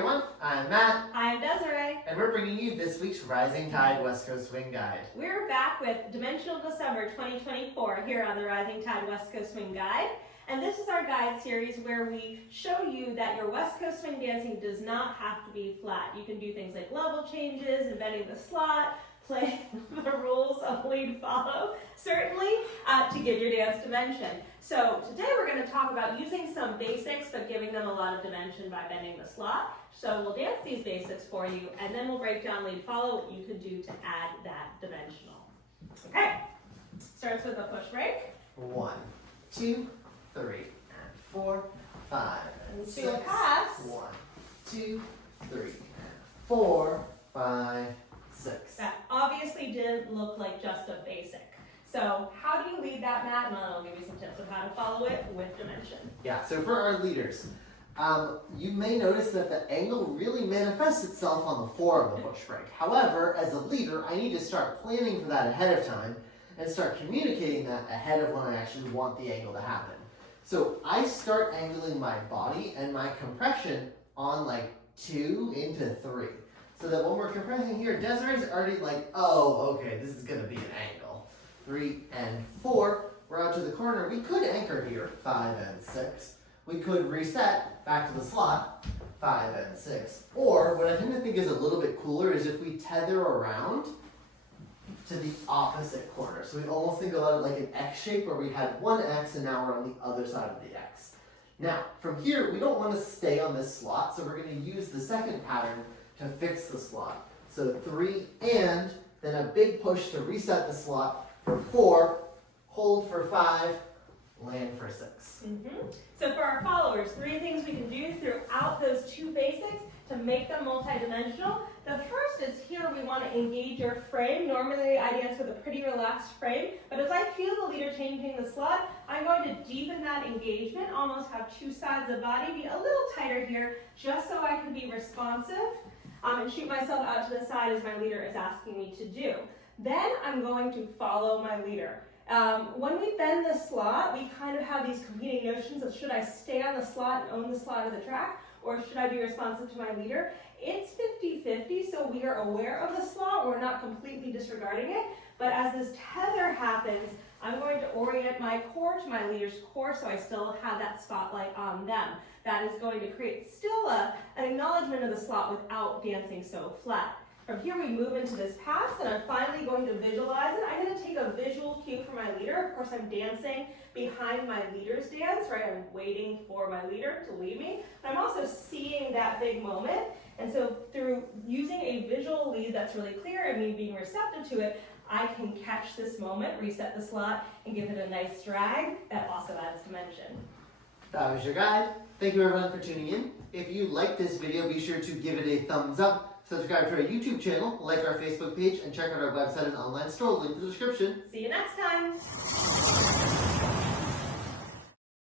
everyone, I'm Matt. I'm Desiree. And we're bringing you this week's Rising Tide West Coast Swing Guide. We're back with Dimensional December 2024 here on the Rising Tide West Coast Swing Guide. And this is our guide series where we show you that your West Coast swing dancing does not have to be flat. You can do things like level changes and bending the slot, play the rules of lead follow, certainly, to give your dance dimension. So today we're going to talk about using some basics but giving them a lot of dimension by bending the slot. So we'll dance these basics for you and then we'll break down lead follow, what you can do to add that dimensional. Okay, starts with a push break. 1, 2, 3, and 4, 5, and 6. Do a pass. 1, 2, 3, and 4, 5, 6. That obviously didn't look like just a basic. So how do you lead that, Matt? And then I'll give you some tips of how to follow it with dimension. Yeah, so for our leaders, you may notice that the angle really manifests itself on the floor of the push break. However, as a leader, I need to start planning for that ahead of time and start communicating that ahead of when I actually want the angle to happen. So I start angling my body and my compression on like 2 into 3. So that when we're compressing here, Desiree's already like, oh, okay, this is gonna be an angle. 3 and 4, we're out to the corner. We could anchor here, 5 and 6. We could reset back to the slot, 5 and 6. Or what I tend to think is a little bit cooler is if we tether around to the opposite corner. So we almost think about it like an X shape where we had one X and now we're on the other side of the X. Now, from here, we don't want to stay on this slot, so we're going to use the second pattern to fix the slot. So 3 and, then a big push to reset the slot for 4, hold for 5, land for 6. So for our followers, 3 things we can do throughout those 2 basics to make them multidimensional. The first is here we want to engage your frame. Normally I dance with a pretty relaxed frame, but as I feel the leader changing the slot, I'm going to deepen that engagement, almost have 2 sides of body, be a little tighter here, just so I can be responsive and shoot myself out to the side as my leader is asking me to do. Then I'm going to follow my leader. When we bend the slot, we kind of have these competing notions of should I stay on the slot and own the slot of the track, or should I be responsive to my leader? It's 50-50, so we are aware of the slot, we're not completely disregarding it, but as this tether happens, I'm going to orient my core to my leader's core so I still have that spotlight on them. That is going to create still an acknowledgement of the slot without dancing so flat. From here we move into this pass and I'm finally going to visualize it. I'm going to take a visual cue from my leader. Of course I'm dancing behind my leader's dance, right? I'm waiting for my leader to lead me. But I'm also seeing that big moment. And so through using a visual lead that's really clear and me being receptive to it, I can catch this moment, reset the slot, and give it a nice drag that also adds dimension. That was your guide. Thank you everyone for tuning in. If you like this video, be sure to give it a thumbs up. Subscribe to our YouTube channel, like our Facebook page, and check out our website and online store. Link in the description. See you next time.